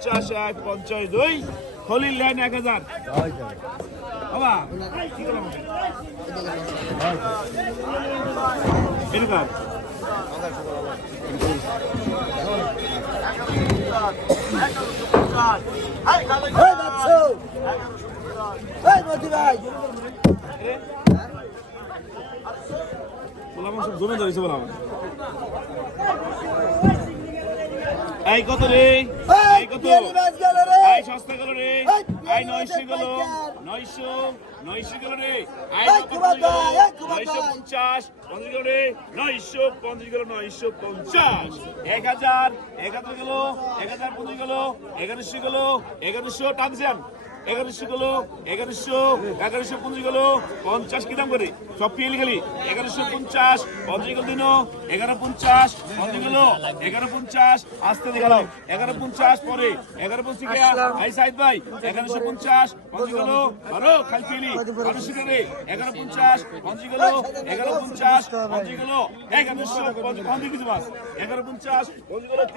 পঞ্চাশ এক পঞ্চাশ দুই খলিল লাইন এক হাজার। জমে ধরেছে বললাম। এই কত রে? কত? এই সস্তা গেল রে। এই নয়শো গেল। নয়শো নয়শো গেল রে। আই নয়শো পঞ্চাশ পঞ্চাশ গেল রে। নয়শো পঞ্চাশ গেল নয়শো পঞ্চাশ। এক হাজার এক হাজার গেল এক হাজার পঞ্চাশ গেল এগারোশো গেল এগারোশো টানছেন। এগারোশো গেল এগারোশো এগারোশো পঞ্চাশ গেল, পঞ্চাশ কি দাম করে? সব পিএল গেলি এগারোশো পঞ্চাশ পঞ্চাশ গেল দিন এগারো পঞ্চাশ পঞ্চাশ গেল, এগারো পঞ্চাশ, আসতে গেল এগারো পঞ্চাশ পরে, এগারো পঞ্চাশ আই সাইদ ভাই এগারোশো পঞ্চাশ পঞ্চাশ গেল বারো খালি পিএলি বারোশো করে এগারো পঞ্চাশ পঞ্চাশ গেল, এগারো পঞ্চাশ পঞ্চাশ গেল এগারোশো পঞ্চাশ এগারো পঞ্চাশ পঞ্চাশ গেল